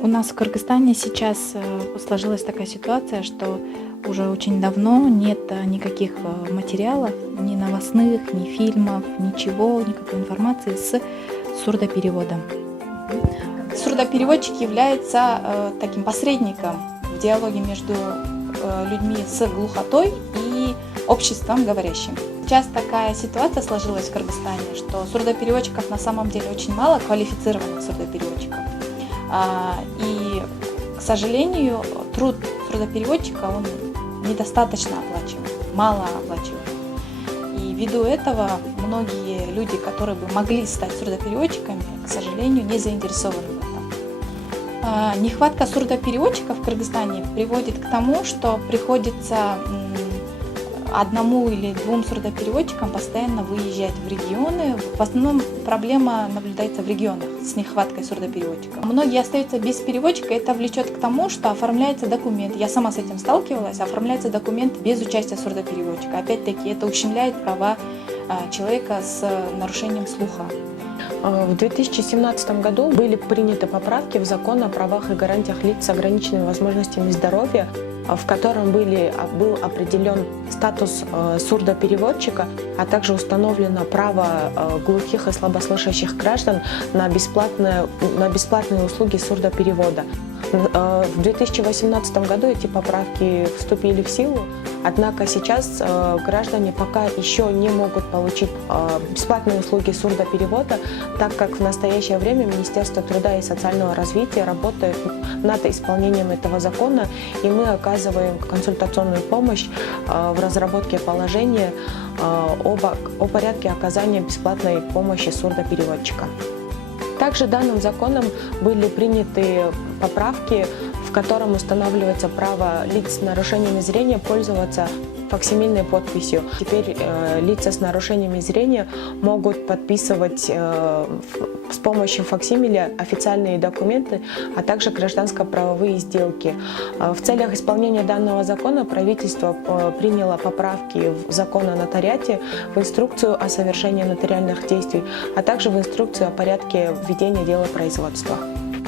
У нас в Кыргызстане сейчас сложилась такая ситуация, что уже очень давно нет никаких материалов, ни новостных, ни фильмов, ничего, никакой информации с сурдопереводом. Сурдопереводчик является таким посредником в диалоге между людьми с глухотой и обществом говорящим. Сейчас такая ситуация сложилась в Кыргызстане, что сурдопереводчиков на самом деле очень мало, квалифицированных сурдопереводчиков. И, к сожалению, труд сурдопереводчика, он недостаточно оплачиваем, мало оплачиваем. И ввиду этого многие люди, которые бы могли стать сурдопереводчиками, к сожалению, не заинтересованы в этом. Нехватка сурдопереводчиков в Кыргызстане приводит к тому, что приходится одному или двум сурдопереводчикам постоянно выезжать в регионы. В основном проблема наблюдается в регионах с нехваткой сурдопереводчиков. Многие остаются без переводчика, это влечет к тому, что оформляется документ. Я сама с этим сталкивалась, оформляется документ без участия сурдопереводчика. Опять-таки это ущемляет права человека с нарушением слуха. В 2017 году были приняты поправки в закон о правах и гарантиях лиц с ограниченными возможностями здоровья, в котором был определен статус сурдопереводчика, а также установлено право глухих и слабослышащих граждан на бесплатные услуги сурдоперевода. В 2018 году эти поправки вступили в силу, однако сейчас граждане пока еще не могут получить бесплатные услуги сурдоперевода, так как в настоящее время Министерство труда и социального развития работает над исполнением этого закона, и мы оказываем консультационную помощь в разработке положения о порядке оказания бесплатной помощи сурдопереводчика. Также данным законом были приняты поправки, в котором устанавливается право лиц с нарушениями зрения пользоваться факсимильной подписью. Теперь лица с нарушениями зрения могут подписывать с помощью факсимиля официальные документы, а также гражданско-правовые сделки. В целях исполнения данного закона правительство приняло поправки в закон о нотариате, в инструкцию о совершении нотариальных действий, а также в инструкцию о порядке ведения дела производства.